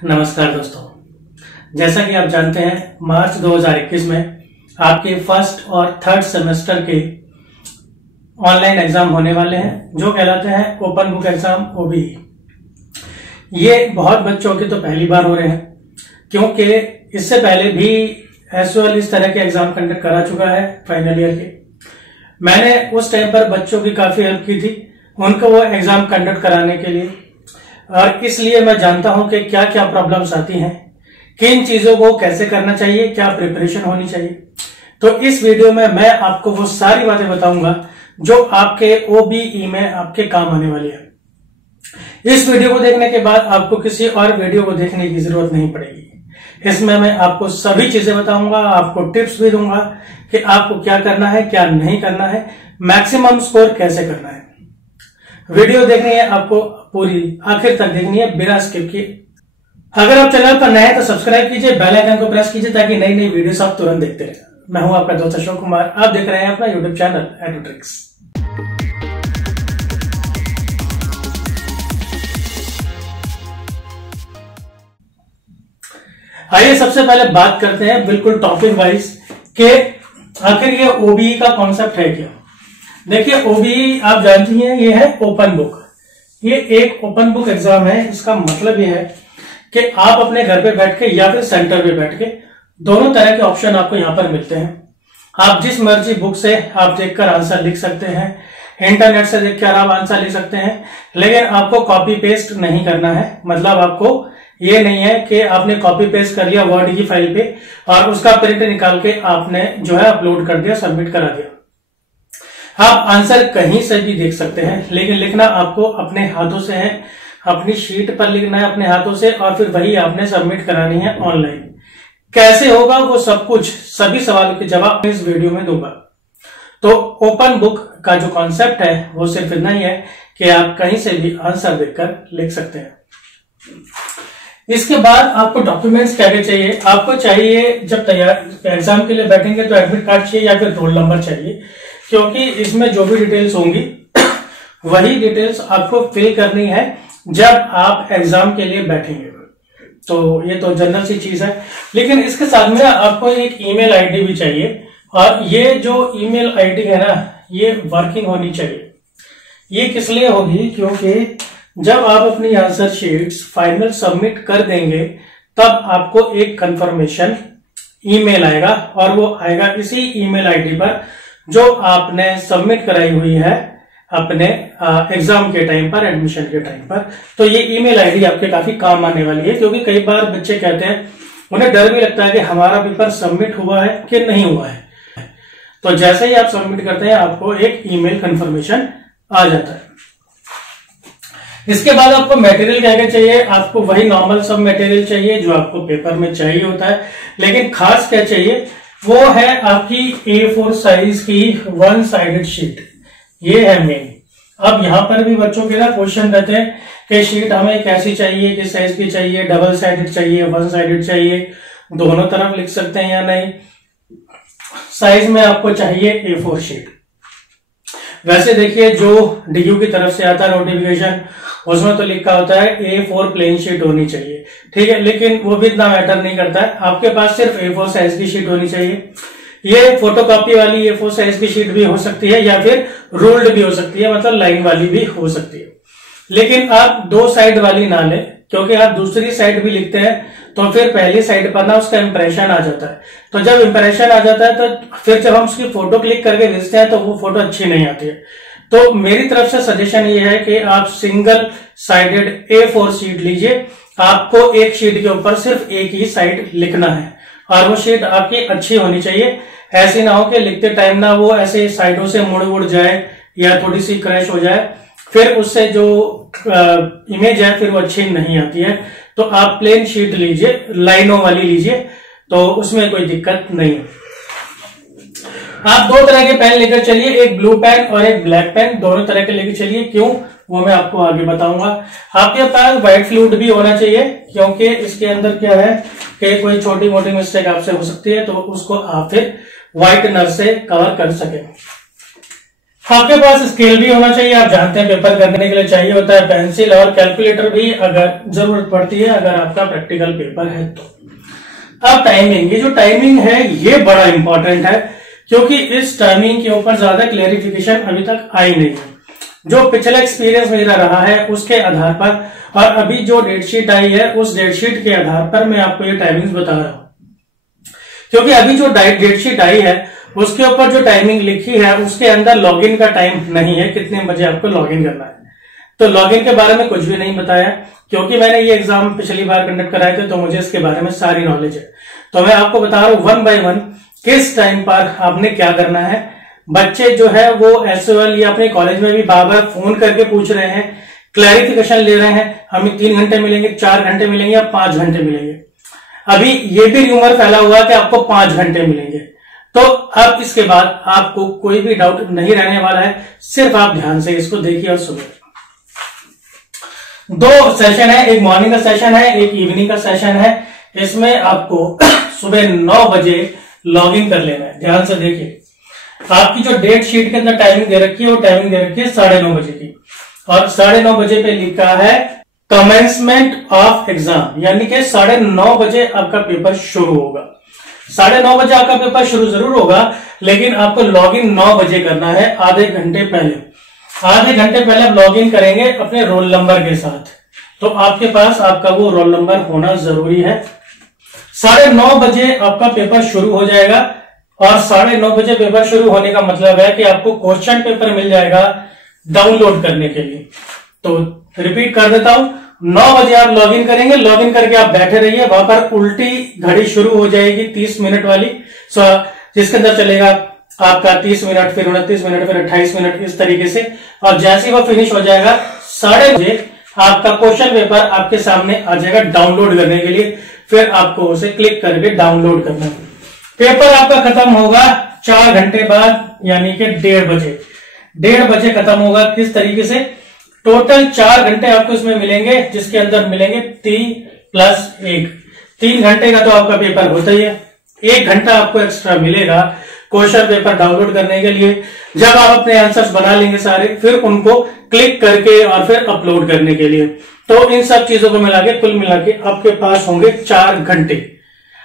नमस्कार दोस्तों, जैसा कि आप जानते हैं मार्च 2021 में आपके फर्स्ट और थर्ड सेमेस्टर के ऑनलाइन एग्जाम होने वाले हैं जो कहलाते हैं ओपन बुक एग्जाम ओबीई। ये बहुत बच्चों के तो पहली बार हो रहे हैं क्योंकि इससे पहले भी एसओएल इस तरह के एग्जाम कंडक्ट करा चुका है फाइनल ईयर के। मैंने उस टाइम पर बच्चों की काफी हेल्प की थी उनको वो एग्जाम कंडक्ट कराने के लिए, और इसलिए मैं जानता हूं कि क्या क्या प्रॉब्लम्स आती हैं, किन चीजों को कैसे करना चाहिए, क्या प्रिपरेशन होनी चाहिए। तो इस वीडियो में मैं आपको वो सारी बातें बताऊंगा जो आपके ओबीई में आपके काम आने वाली है। इस वीडियो को देखने के बाद आपको किसी और वीडियो को देखने की जरूरत नहीं पड़ेगी। इसमें मैं आपको सभी चीजें बताऊंगा, आपको टिप्स भी दूंगा कि आपको क्या करना है, क्या नहीं करना है, मैक्सिमम स्कोर कैसे करना है। वीडियो देखनी है आपको पूरी आखिर तक देखनी है बिना स्किप किए। अगर आप चैनल पर नए हैं तो सब्सक्राइब कीजिए, बेल आइकन को प्रेस कीजिए ताकि नई नई वीडियोस आप तुरंत देखते रहें। मैं हूं आपका दोस्त अशोक कुमार, आप देख रहे हैं अपना यूट्यूब चैनल एडुट्रिक्स। आइए सबसे पहले बात करते हैं बिल्कुल टॉपिक वाइज कि आखिर ये ओबीई का कॉन्सेप्ट है क्या। देखिए, ओबीई आप जानती हैं ये है ओपन बुक। ये एक ओपन बुक एग्जाम है। इसका मतलब ये है कि आप अपने घर पे बैठ के या फिर सेंटर पे बैठ के दोनों तरह के ऑप्शन आपको यहां पर मिलते हैं। आप जिस मर्जी बुक से आप देखकर आंसर लिख सकते हैं, इंटरनेट से देखकर आप आंसर लिख सकते हैं, लेकिन आपको कॉपी पेस्ट नहीं करना है। मतलब आपको ये नहीं है कि आपने कॉपी पेस्ट कर लिया वर्ड की फाइल पे और उसका प्रिंट निकाल के आपने जो है अपलोड कर दिया, सबमिट करा दिया। आप आंसर कहीं से भी देख सकते हैं, लेकिन लिखना आपको अपने हाथों से है, अपनी शीट पर लिखना है अपने हाथों से, और फिर वही आपने सबमिट करानी है ऑनलाइन। कैसे होगा वो सब कुछ, सभी सवालों के जवाब मैं इस वीडियो में दूंगा। तो ओपन बुक का जो कॉन्सेप्ट है वो सिर्फ इतना ही है कि आप कहीं से भी आंसर देखकर लिख सकते हैं। इसके बाद आपको डॉक्यूमेंट्स क्या क्या चाहिए। आपको चाहिए, जब तैयार एग्जाम के लिए बैठेंगे तो एडमिट कार्ड चाहिए या फिर रोल नंबर चाहिए, क्योंकि इसमें जो भी डिटेल्स होंगी वही डिटेल्स आपको फिल करनी है जब आप एग्जाम के लिए बैठेंगे। तो ये तो जनरल सी चीज है, लेकिन इसके साथ में आपको एक ईमेल आईडी भी चाहिए, और ये जो ईमेल आईडी है ना, ये वर्किंग होनी चाहिए। ये किस लिए होगी, क्योंकि जब आप अपनी आंसर शीट्स फाइनल सबमिट कर देंगे तब आपको एक कंफर्मेशन ईमेल आएगा, और वो आएगा इसी ईमेल आईडी पर जो आपने सबमिट कराई हुई है अपने एग्जाम के टाइम पर, एडमिशन के टाइम पर। तो ये ईमेल आईडी आपके काफी काम आने वाली है, क्योंकि कई बार बच्चे कहते हैं, उन्हें डर भी लगता है कि हमारा पेपर सबमिट हुआ है कि नहीं हुआ है। तो जैसे ही आप सबमिट करते हैं आपको एक ईमेल कंफर्मेशन आ जाता है। इसके बाद आपको मटेरियल क्या क्या चाहिए। आपको वही नॉर्मल सब मटेरियल चाहिए जो आपको पेपर में चाहिए होता है, लेकिन खास क्या चाहिए वो है आपकी A4 साइज की वन साइडेड शीट। ये है मेन। अब यहां पर भी बच्चों के ना क्वेश्चन रहते हैं कि शीट हमें कैसी चाहिए, किस साइज की चाहिए, डबल साइडेड चाहिए, वन साइडेड चाहिए, दोनों तरफ लिख सकते हैं या नहीं। साइज में आपको चाहिए A4 शीट। वैसे देखिए, जो डीयू की तरफ से आता है नोटिफिकेशन, उसमें तो लिखा होता है A4 प्लेन शीट होनी चाहिए, ठीक है, लेकिन वो भी इतना मैटर नहीं करता है। आपके पास सिर्फ A4 साइज की शीट होनी चाहिए। ये फोटोकॉपी वाली A4 साइज की शीट भी हो सकती है या फिर रूल्ड भी हो सकती है, मतलब लाइन वाली भी हो सकती है, लेकिन आप दो साइड वाली ना लें, क्योंकि आप दूसरी साइड भी लिखते हैं तो फिर पहली साइड पर ना उसका इंप्रेशन आ जाता है। तो जब इंप्रेशन आ जाता है तो फिर जब हम उसकी फोटो क्लिक करके भेजते हैं तो वो फोटो अच्छी नहीं आती है। तो मेरी तरफ से सजेशन ये है कि आप सिंगल साइडेड A4 शीट लीजिए। आपको एक शीट के ऊपर सिर्फ एक ही साइड लिखना है, और वो शीट आपकी अच्छी होनी चाहिए। ऐसी ना हो कि लिखते टाइम ना वो ऐसे साइडों से मुड़ जाए या थोड़ी सी क्रैश हो जाए, फिर उससे जो इमेज है फिर वो अच्छी नहीं आती है। तो आप प्लेन शीट लीजिए, लाइनों वाली लीजिए, तो उसमें कोई दिक्कत नहीं है। आप दो तरह के पेन लेकर चलिए, एक ब्लू पेन और एक ब्लैक पेन, दोनों तरह के लेकर चलिए। क्यों, वो मैं आपको आगे बताऊंगा। आपके पास व्हाइट फ्लूइड भी होना चाहिए, क्योंकि इसके अंदर क्या है कि कोई छोटी मोटी मिस्टेक आपसे हो सकती है, तो उसको आप फिर व्हाइटनर से कवर कर सके। आपके पास स्केल भी होना चाहिए। आप जानते हैं पेपर करने के लिए चाहिए होता है पेंसिल, और कैलकुलेटर भी अगर जरूरत पड़ती है अगर आपका प्रैक्टिकल पेपर है तो। अब टाइमिंग, ये जो टाइमिंग है ये बड़ा इंपॉर्टेंट है, क्योंकि इस टाइमिंग के ऊपर ज्यादा क्लेरिफिकेशन अभी तक आई नहीं है। जो पिछला एक्सपीरियंस मेरा रहा है उसके आधार पर और अभी जो डेट शीट आई है उस डेट शीट के आधार पर मैं आपको ये टाइमिंग्स बता रहा हूं। क्योंकि अभी जो डेट शीट आई है उसके ऊपर जो टाइमिंग लिखी है उसके अंदर लॉगिन का टाइम नहीं है, कितने बजे आपको लॉगिन करना है। तो लॉगिन के बारे में कुछ भी नहीं बताया, क्योंकि मैंने ये एग्जाम पिछली बार कंडक्ट कराए थे तो मुझे इसके बारे में सारी नॉलेज है। तो मैं आपको बता रहा हूं वन बाय वन किस टाइम पर आपने क्या करना है। बच्चे जो है वो एसओएल या अपने कॉलेज में भी बार बार फोन करके पूछ रहे हैं, क्लैरिफिकेशन ले रहे हैं, हमें 3 घंटे मिलेंगे, 4 घंटे मिलेंगे या 5 घंटे मिलेंगे। अभी ये भी र्यूमर फैला हुआ है कि आपको 5 घंटे मिलेंगे। तो अब इसके बाद आपको कोई भी डाउट नहीं रहने वाला है, सिर्फ आप ध्यान से इसको देखिए और सुनिए। 2 सेशन है, एक मॉर्निंग का सेशन है, एक इवनिंग का सेशन है। इसमें आपको सुबह 9 बजे लॉग इन कर लेना है। ध्यान से देखिए, आपकी जो डेट शीट के अंदर टाइमिंग दे रखी है वो टाइमिंग दे रखी है 9:30 बजे की, और 9:30 बजे पे लिखा है कमेंसमेंट ऑफ एग्जाम, यानी कि 9:30 बजे आपका पेपर शुरू होगा। 9:30 बजे आपका पेपर शुरू जरूर होगा, लेकिन आपको लॉग इन 9 बजे करना है, आधे घंटे पहले। आधे घंटे पहले आप लॉग इन करेंगे अपने रोल नंबर के साथ, तो आपके पास आपका वो रोल नंबर होना जरूरी है। 9:30 बजे आपका पेपर शुरू हो जाएगा, और 9:30 बजे पेपर शुरू होने का मतलब है कि आपको क्वेश्चन पेपर मिल जाएगा डाउनलोड करने के लिए। तो रिपीट कर देता हूं, 9 बजे आप लॉगिन करेंगे, लॉगिन करके आप बैठे रहिए, वहां पर उल्टी घड़ी शुरू हो जाएगी 30 मिनट वाली, जिसके अंदर चलेगा आपका 30 मिनट, फिर 29 मिनट, फिर 28 मिनट, इस तरीके से। और जैसे ही वो फिनिश हो जाएगा 9:30 बजे आपका क्वेश्चन पेपर आपके सामने आ जाएगा डाउनलोड करने के लिए, फिर आपको उसे क्लिक करके डाउनलोड करना है। पेपर आपका खत्म होगा 4 घंटे बाद, यानी कि 1:30 बजे। 1:30 बजे खत्म होगा। किस तरीके से? टोटल 4 घंटे आपको इसमें मिलेंगे, जिसके अंदर मिलेंगे 3 + 1। 3 घंटे का तो आपका पेपर होता ही है, 1 घंटा आपको एक्स्ट्रा मिलेगा क्वेश्चन पेपर डाउनलोड करने के लिए। जब आप अपने आंसर्स बना लेंगे सारे, फिर उनको क्लिक करके और फिर अपलोड करने के लिए। तो इन सब चीजों को मिला के कुल मिला के आपके पास होंगे 4 घंटे।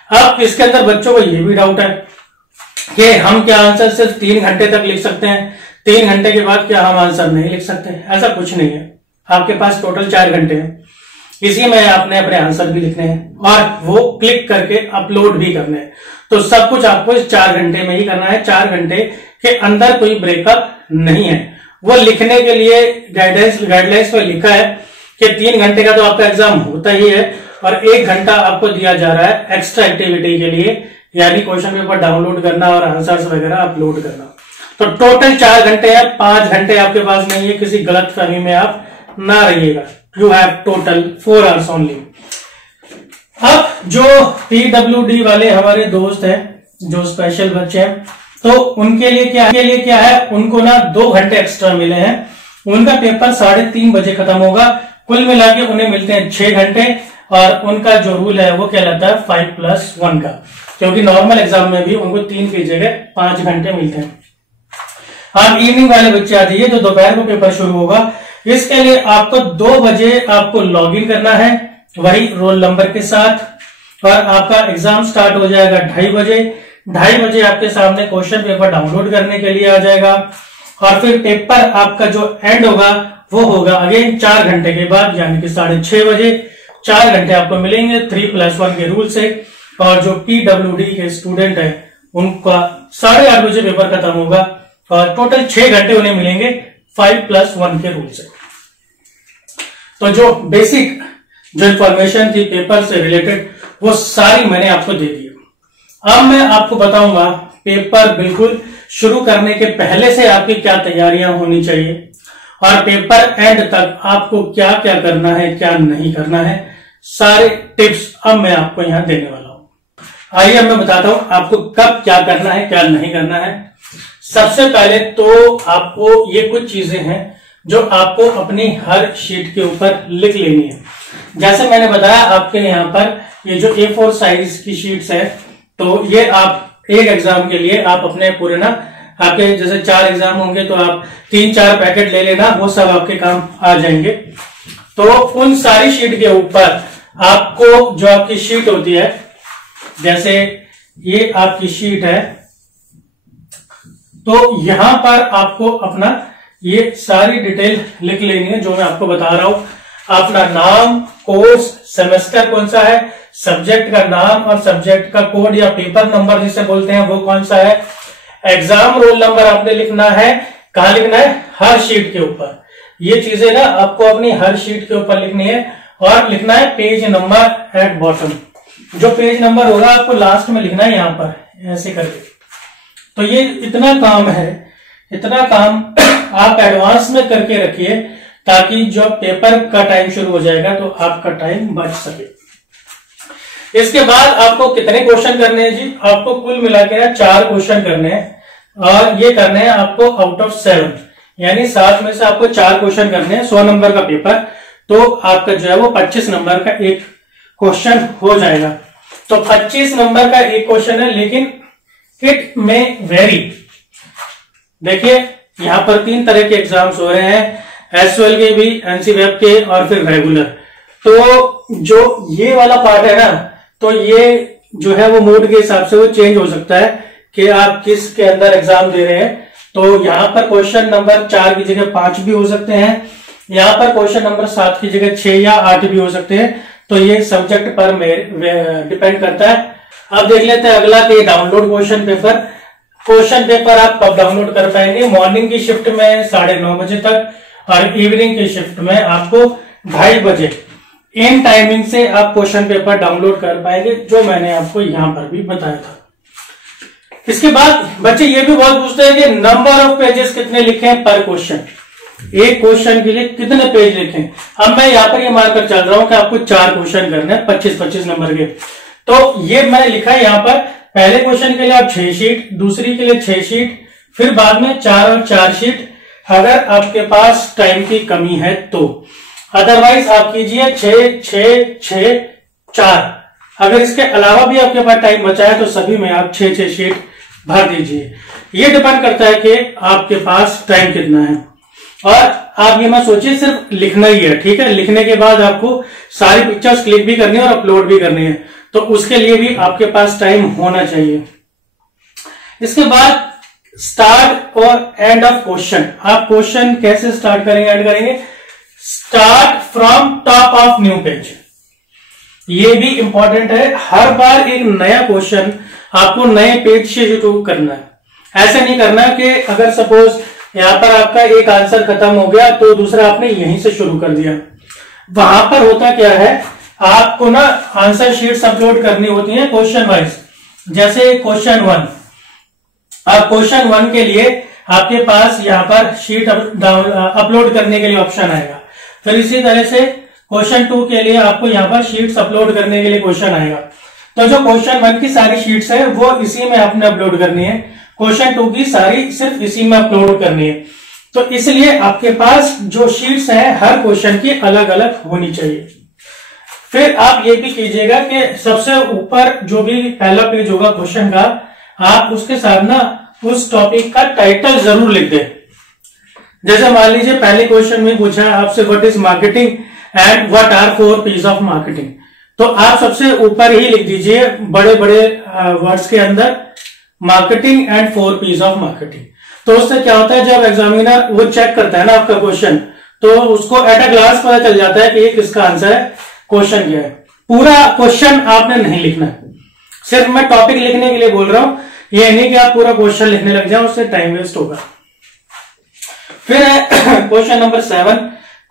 अब इसके अंदर बच्चों को ये भी डाउट है कि हम क्या आंसर सिर्फ 3 घंटे तक लिख सकते हैं, 3 घंटे के बाद क्या हम आंसर नहीं लिख सकते? ऐसा कुछ नहीं है, आपके पास टोटल 4 घंटे हैं। इसी में आपने अपने आंसर भी लिखने हैं और वो क्लिक करके अपलोड भी करने हैं। तो सब कुछ आपको इस 4 घंटे में ही करना है। 4 घंटे के अंदर कोई ब्रेकअप नहीं है। वो लिखने के लिए गाइडलाइंस में लिखा है कि 3 घंटे का तो आपका एग्जाम होता ही है, और 1 घंटा आपको दिया जा रहा है एक्स्ट्रा एक्टिविटी के लिए, यानी क्वेश्चन पेपर डाउनलोड करना और आंसर्स वगैरह अपलोड करना। तो टोटल 4 घंटे है, 5 घंटे आपके पास नहीं है। किसी गलत फहमी में आप ना रहिएगा। You have total 4 hours only. अब जो PWD वाले हमारे दोस्त हैं, जो स्पेशल बच्चे हैं, तो उनके लिए क्या है, उनको ना 2 घंटे एक्स्ट्रा मिले हैं। उनका पेपर 3:30 बजे खत्म होगा। कुल मिला के उन्हें मिलते हैं 6 घंटे, और उनका जो रूल है वो कहलाता है 5+1 का, क्योंकि नॉर्मल एग्जाम में भी उनको 3 की जगह 5 घंटे मिलते हैं। अब इवनिंग वाले बच्चे आ जाइए, तो दोपहर को पेपर शुरू होगा। इसके लिए आपको 2 बजे आपको लॉग इन करना है, वही रोल नंबर के साथ, और आपका एग्जाम स्टार्ट हो जाएगा 2:30 बजे। 2:30 बजे आपके सामने क्वेश्चन पेपर डाउनलोड करने के लिए आ जाएगा, और फिर पेपर आपका जो एंड होगा वो होगा अगेन 4 घंटे के बाद, यानी कि 6:30 बजे। 4 घंटे आपको मिलेंगे 3+1 के रूल से। और जो PWD के स्टूडेंट है उनका 8:30 बजे पेपर खत्म होगा, और टोटल 6 घंटे उन्हें मिलेंगे 5+1 के रूल से। तो जो बेसिक जो इंफॉर्मेशन थी पेपर से रिलेटेड वो सारी मैंने आपको दे दी। अब मैं आपको बताऊंगा पेपर बिल्कुल शुरू करने के पहले से आपकी क्या तैयारियां होनी चाहिए, और पेपर एंड तक आपको क्या क्या करना है, क्या नहीं करना है, सारे टिप्स अब मैं आपको यहां देने वाला हूं। आइए अब मैं बताता हूं आपको कब क्या करना है, क्या नहीं करना है। सबसे पहले तो आपको ये कुछ चीजें हैं जो आपको अपनी हर शीट के ऊपर लिख लेनी है। जैसे मैंने बताया, आपके यहाँ पर ये जो A4 साइज की शीट्स है, तो ये आप एक एग्जाम के लिए आप अपने पूरे ना आपके जैसे 4 एग्जाम होंगे तो आप 3-4 पैकेट ले लेना, वो सब आपके काम आ जाएंगे। तो उन सारी शीट के ऊपर आपको जो आपकी शीट होती है, जैसे ये आपकी शीट है, तो यहां पर आपको अपना ये सारी डिटेल लिख लेनी है जो मैं आपको बता रहा हूं। अपना नाम, कोर्स, सेमेस्टर कौन सा है, सब्जेक्ट का नाम और सब्जेक्ट का कोड या पेपर नंबर जिसे बोलते हैं वो कौन सा है, एग्जाम रोल नंबर आपने लिखना है। कहां लिखना है? हर शीट के ऊपर। ये चीजें ना आपको अपनी हर शीट के ऊपर लिखनी है और लिखना है पेज नंबर एट बॉटम। जो पेज नंबर होगा आपको लास्ट में लिखना है यहां पर ऐसे करके। तो ये इतना काम है, इतना काम आप एडवांस में करके रखिए ताकि जब पेपर का टाइम शुरू हो जाएगा तो आपका टाइम बच सके। इसके बाद आपको कितने क्वेश्चन करने हैं जी? आपको कुल मिलाकर 4 क्वेश्चन करने हैं और ये करने हैं आपको आउट ऑफ 7, यानी 7 में से आपको 4 क्वेश्चन करने हैं। 100 नंबर का पेपर, तो आपका जो है वो 25 नंबर का एक क्वेश्चन हो जाएगा। तो 25 नंबर का एक क्वेश्चन है, लेकिन इट में वेरी। देखिए यहां पर 3 तरह के एग्जाम्स हो रहे हैं, एसएल के भी, एनसी वेब के और फिर रेगुलर। तो जो ये वाला पार्ट है ना, तो ये जो है वो मूड के हिसाब से वो चेंज हो सकता है कि आप किस के अंदर एग्जाम दे रहे हैं। तो यहां पर क्वेश्चन नंबर 4 की जगह 5 भी हो सकते हैं, यहां पर क्वेश्चन नंबर 7 की जगह 6 या 8 भी हो सकते हैं। तो ये सब्जेक्ट पर डिपेंड करता है। अब देख लेते हैं अगला कि download question paper. Question paper आप कब डाउनलोड कर पाएंगे? मॉर्निंग की शिफ्ट में 9:30 बजे तक और इवनिंग की शिफ्ट में आपको 2:30 बजे इन टाइमिंग से आप क्वेश्चन पेपर डाउनलोड कर पाएंगे, जो मैंने आपको यहां पर भी बताया था। इसके बाद बच्चे ये भी बहुत पूछते हैं कि नंबर ऑफ पेजेस कितने लिखें पर क्वेश्चन, एक क्वेश्चन के लिए कितने पेज लिखें। अब मैं यहां पर ये मानकर चल रहा हूं कि आपको 4 क्वेश्चन करने हैं 25-25 नंबर के। तो ये मैंने लिखा है यहां पर, पहले क्वेश्चन के लिए आप 6 शीट, दूसरी के लिए 6 शीट, फिर बाद में 4 और 4 शीट अगर आपके पास टाइम की कमी है तो। अदरवाइज आप कीजिए 6-6-6-4। अगर इसके अलावा भी आपके पास टाइम बचा है तो सभी में आप 6-6 शीट भर दीजिए। ये डिपेंड करता है कि आपके पास टाइम कितना है। और आप ये मत सोचिए सिर्फ लिखना ही है, ठीक है? लिखने के बाद आपको सारी पिक्चर्स क्लिक भी करनी है और अपलोड भी करनी है, तो उसके लिए भी आपके पास टाइम होना चाहिए। इसके बाद स्टार्ट और एंड ऑफ क्वेश्चन। आप क्वेश्चन कैसे स्टार्ट करेंगे, एंड करेंगे? Start from top of new page. ये भी इंपॉर्टेंट है, हर बार एक नया क्वेश्चन आपको नए पेज से शुरू करना है। ऐसा नहीं करना कि अगर सपोज यहां पर आपका एक आंसर खत्म हो गया तो दूसरा आपने यहीं से शुरू कर दिया। वहां पर होता क्या है, आपको ना आंसर शीट्स अपलोड करनी होती है क्वेश्चन वाइज। जैसे क्वेश्चन 1, अब क्वेश्चन 1 के लिए आपके पास यहां पर शीट अपलोड करने के लिए ऑप्शन आएगा। फिर इसी तरह से क्वेश्चन 2 के लिए आपको यहां पर शीट्स अपलोड करने के लिए क्वेश्चन आएगा। तो जो क्वेश्चन 1 की सारी शीट्स है वो इसी में आपने अपलोड करनी है, क्वेश्चन 2 की सारी सिर्फ इसी में अपलोड करनी है। तो इसलिए आपके पास जो शीट्स है हर क्वेश्चन की अलग अलग होनी चाहिए। फिर आप ये भी कीजिएगा कि सबसे ऊपर जो भी पहला पेज होगा क्वेश्चन का, आप उसके साथ ना उस टॉपिक का टाइटल जरूर लिख दें। जैसे मान लीजिए पहले क्वेश्चन में पूछा है आपसे what is marketing and what are 4 P's of marketing, तो आप सबसे ऊपर ही लिख दीजिए बड़े बड़े वर्ड्स के अंदर marketing and 4 P's of marketing. तो उससे क्या होता है, जब एग्जामिनर वो चेक करता है ना आपका क्वेश्चन, तो उसको एट अ ग्लांस पता चल जाता है कि ये किसका आंसर है, क्वेश्चन क्या है। पूरा क्वेश्चन आपने नहीं लिखना है, सिर्फ मैं टॉपिक लिखने के लिए बोल रहा हूं, ये नहीं कि आप पूरा क्वेश्चन लिखने लग जाए, उससे टाइम वेस्ट होगा। फिर है क्वेश्चन नंबर 7,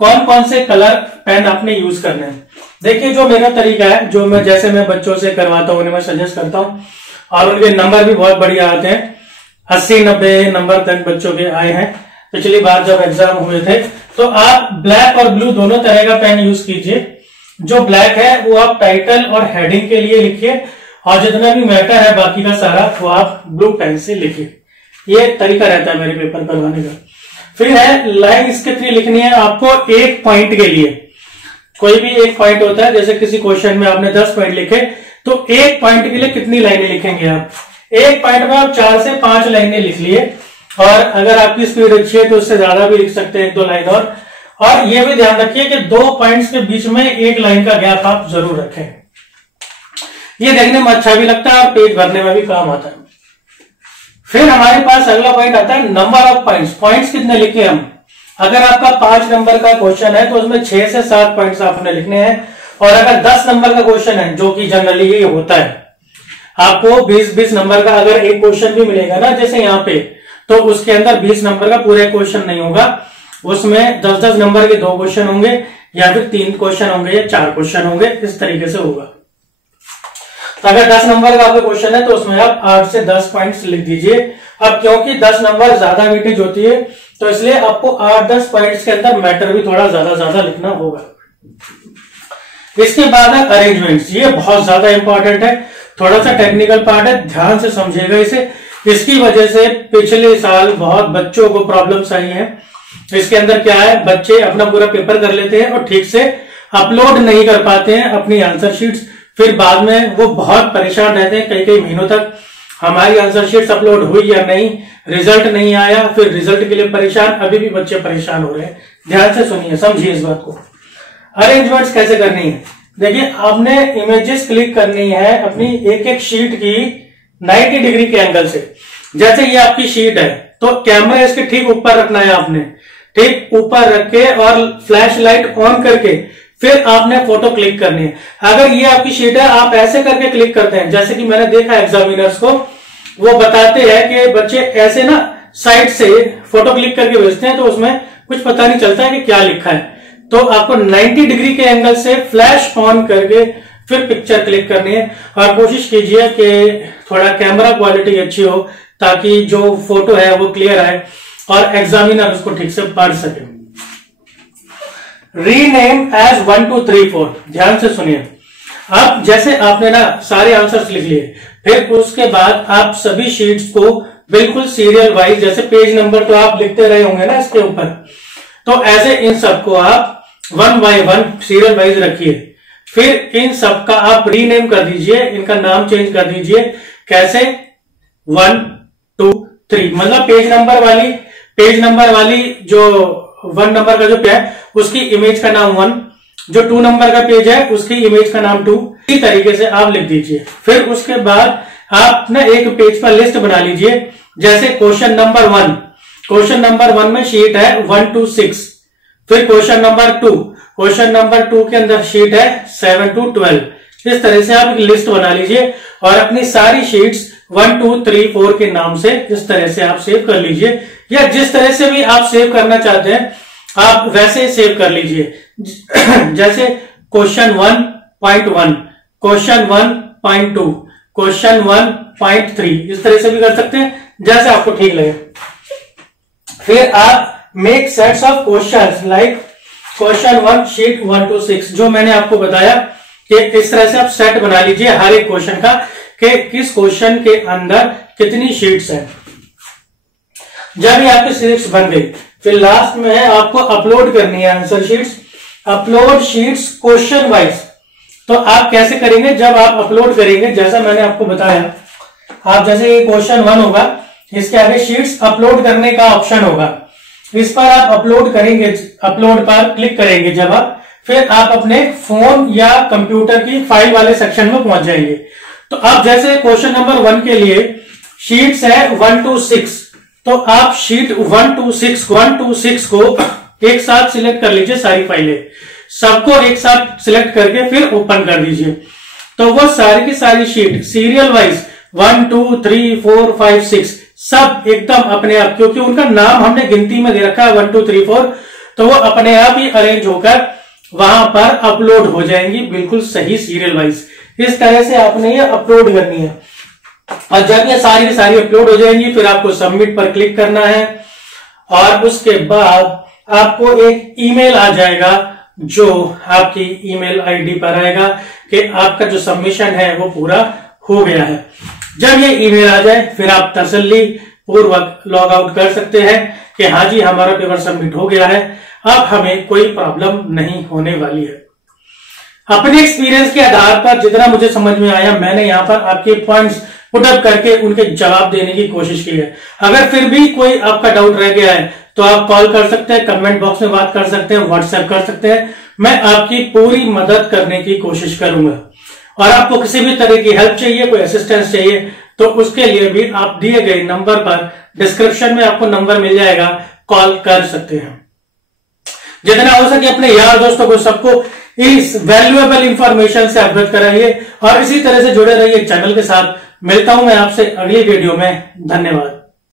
कौन कौन से कलर पेन आपने यूज करने हैं। देखिए जो मेरा तरीका है, जो मैं जैसे मैं बच्चों से करवाता हूं, उन्हें मैं सजेस्ट करता हूं और उनके नंबर भी बहुत बढ़िया आते हैं। 80-90 नंबर तक बच्चों के आए हैं पिछली बार जब एग्जाम हुए थे। तो आप ब्लैक और ब्लू दोनों तरह का पेन यूज कीजिए। जो ब्लैक है वो आप टाइटल और हेडिंग के लिए लिखिए, और जितना भी मैटर है बाकी का सारा वो आप ब्लू पेन से लिखिए। ये तरीका रहता है मेरे पेपर करवाने का। फिर है लाइन्स कितनी लिखनी है आपको एक पॉइंट के लिए। कोई भी एक पॉइंट होता है, जैसे किसी क्वेश्चन में आपने 10 पॉइंट लिखे, तो एक पॉइंट के लिए कितनी लाइनें लिखेंगे आप। एक पॉइंट में आप 4 से 5 लाइनें लिख लिए, और अगर आपकी स्पीड अच्छी है तो उससे ज्यादा भी लिख सकते हैं, 1-2 लाइन और ये भी ध्यान रखिए कि 2 पॉइंट्स के बीच में 1 लाइन का गैप आप जरूर रखें। ये देखने में अच्छा भी लगता है और पेज भरने में भी काम आता है। फिर हमारे पास अगला पॉइंट आता है नंबर ऑफ पॉइंट्स। पॉइंट्स कितने लिखे हम? अगर आपका 5 नंबर का क्वेश्चन है तो उसमें 6 से 7 पॉइंट्स आपने लिखने हैं, और अगर 10 नंबर का क्वेश्चन है, जो कि जनरली ये होता है, आपको 20-20 नंबर का अगर एक क्वेश्चन भी मिलेगा ना जैसे यहाँ पे, तो उसके अंदर 20 नंबर का पूरे क्वेश्चन नहीं होगा, उसमें 10-10 नंबर के 2 क्वेश्चन होंगे या फिर 3 क्वेश्चन होंगे या 4 क्वेश्चन होंगे, इस तरीके से होगा। तो अगर 10 नंबर का आपका क्वेश्चन है तो उसमें आप 8 से 10 पॉइंट्स लिख दीजिए। अब क्योंकि 10 नंबर ज्यादा वेटेज होती है तो इसलिए आपको 8-10 पॉइंट्स के अंदर मैटर भी थोड़ा ज्यादा लिखना होगा। इसके बाद है अरेंजमेंट्स। ये बहुत ज्यादा इंपॉर्टेंट है, थोड़ा सा टेक्निकल पार्ट है, ध्यान से समझिएगा इसे। इसकी वजह से पिछले साल बहुत बच्चों को प्रॉब्लम्स आई हैं। इसके अंदर क्या है, बच्चे अपना पूरा पेपर कर लेते हैं और ठीक से अपलोड नहीं कर पाते हैं अपनी आंसर शीट्स, फिर बाद में वो बहुत परेशान रहते हैं कई महीनों तक, हमारी आंसर शीट्स अपलोड हुई या नहीं, रिजल्ट नहीं आया, फिर रिजल्ट के लिए परेशान। अभी भी बच्चे परेशान हो रहे हैं, ध्यान से सुनिए, समझिए इस बात को। अरेंजमेंट्स कैसे करनी है? देखिए, आपने इमेजेस क्लिक करनी है अपनी एक शीट की 90 डिग्री के एंगल से। जैसे ये आपकी शीट है तो कैमरा इसके ठीक ऊपर रखना है आपने, ठीक ऊपर रख के और फ्लैश लाइट ऑन करके फिर आपने फोटो क्लिक करनी है। अगर ये आपकी शीट है, आप ऐसे करके क्लिक करते हैं, जैसे कि मैंने देखा एग्जामिनर्स को, वो बताते हैं कि बच्चे ऐसे ना साइड से फोटो क्लिक करके भेजते हैं तो उसमें कुछ पता नहीं चलता है कि क्या लिखा है। तो आपको 90 डिग्री के एंगल से फ्लैश ऑन करके फिर पिक्चर क्लिक करनी है, और कोशिश कीजिए कि थोड़ा कैमरा क्वालिटी अच्छी हो ताकि जो फोटो है वो क्लियर आए और एग्जामिनर उसको ठीक से पढ़ सके। Rename as 1 2 3 4। ध्यान से सुनिए। अब जैसे आपने ना सारे आंसर्स लिख लिए, फिर उसके बाद आप सभी शीट्स को बिल्कुल सीरियल वाइज, जैसे पेज नंबर तो आप लिखते रहे होंगे ना इसके ऊपर, तो ऐसे इन सबको आप 1 by 1 सीरियल वाइज रखिए। फिर इन सबका आप रीनेम कर दीजिए, इनका नाम चेंज कर दीजिए। कैसे? 1 2 3, मतलब पेज नंबर वाली जो 1 नंबर का जो पेज है उसकी इमेज का नाम 1, जो 2 नंबर का पेज है उसकी इमेज का नाम 2, इसी तरीके से आप लिख दीजिए। फिर उसके बाद आप ना एक पेज पर लिस्ट बना लीजिए। जैसे क्वेश्चन नंबर 1 में शीट है 1 to 6, फिर क्वेश्चन नंबर 2 के अंदर शीट है 7 to 12। इस तरह से आप एक लिस्ट बना लीजिए और अपनी सारी शीट्स 1 2 3 4 के नाम से इस तरह से आप सेव कर लीजिए, या जिस तरह से भी आप सेव करना चाहते हैं आप वैसे सेव कर लीजिए। जैसे क्वेश्चन 1.1, क्वेश्चन 1.2, क्वेश्चन 1.3, इस तरह से भी कर सकते हैं जैसे आपको ठीक लगे। फिर आप make sets of questions like question 1 sheet 1 to 6, जो मैंने आपको बताया कि इस तरह से आप सेट बना लीजिए हर एक क्वेश्चन का कि किस क्वेश्चन के अंदर कितनी शीट्स हैं। जब ये आपकी शीट्स बन गई, फिर लास्ट में है आपको अपलोड करनी है answer sheets. Upload sheets question wise. तो आप कैसे करेंगे? जब आप अपलोड करेंगे, जैसा मैंने आपको बताया, आप जैसे ये क्वेश्चन 1 होगा, इसके आगे शीट्स अपलोड करने का ऑप्शन होगा, इस पर आप अपलोड करेंगे, अपलोड पर क्लिक करेंगे जब आप, फिर आप अपने फोन या कंप्यूटर की फाइल वाले सेक्शन में पहुंच जाएंगे। तो आप जैसे क्वेश्चन नंबर 1 के लिए शीट्स है 1 to 6, तो आप शीट 1 to 6 को एक साथ सिलेक्ट कर लीजिए, सारी फाइलें सबको एक साथ सिलेक्ट करके फिर ओपन कर दीजिए। तो वो सारी की सारी शीट सीरियल वाइज 1 2 3 4 5 6 सब एकदम अपने आप, क्योंकि उनका नाम हमने गिनती में दे रखा है 1 2 3 4, तो वो अपने आप ही अरेंज होकर वहां पर अपलोड हो जाएंगी बिल्कुल सही सीरियल वाइज। इस तरह से आपने ये अपलोड करनी है, और जब ये सारी की सारी अपलोड हो जाएंगी फिर आपको सबमिट पर क्लिक करना है, और उसके बाद आपको एक ईमेल आ जाएगा जो आपकी ईमेल आईडी पर आएगा कि आपका जो सबमिशन है वो पूरा हो गया है। जब ये ईमेल आ जाए फिर आप तसल्ली पूर्वक लॉग आउट कर सकते हैं कि हाँ जी हमारा पेपर सबमिट हो गया है, अब हमें कोई प्रॉब्लम नहीं होने वाली है। अपने एक्सपीरियंस के आधार पर जितना मुझे समझ में आया मैंने यहाँ पर आपके पॉइंट्स पुटअप करके उनके जवाब देने की कोशिश की है। अगर फिर भी कोई आपका डाउट रह गया है तो आप कॉल कर सकते हैं, कमेंट बॉक्स में बात कर सकते हैं, व्हाट्सएप कर सकते हैं। मैं आपकी पूरी मदद करने की कोशिश करूंगा। और आपको किसी भी तरह की हेल्प चाहिए, कोई असिस्टेंस चाहिए, तो उसके लिए भी आप दिए गए नंबर पर, डिस्क्रिप्शन में आपको नंबर मिल जाएगा, कॉल कर सकते हैं। जितना हो सके अपने यार दोस्तों को सबको इस वैल्यूएबल इंफॉर्मेशन से अवगत कराइए और इसी तरह से जुड़े रहिए चैनल के साथ। मिलता हूं मैं आपसे अगली वीडियो में। धन्यवाद।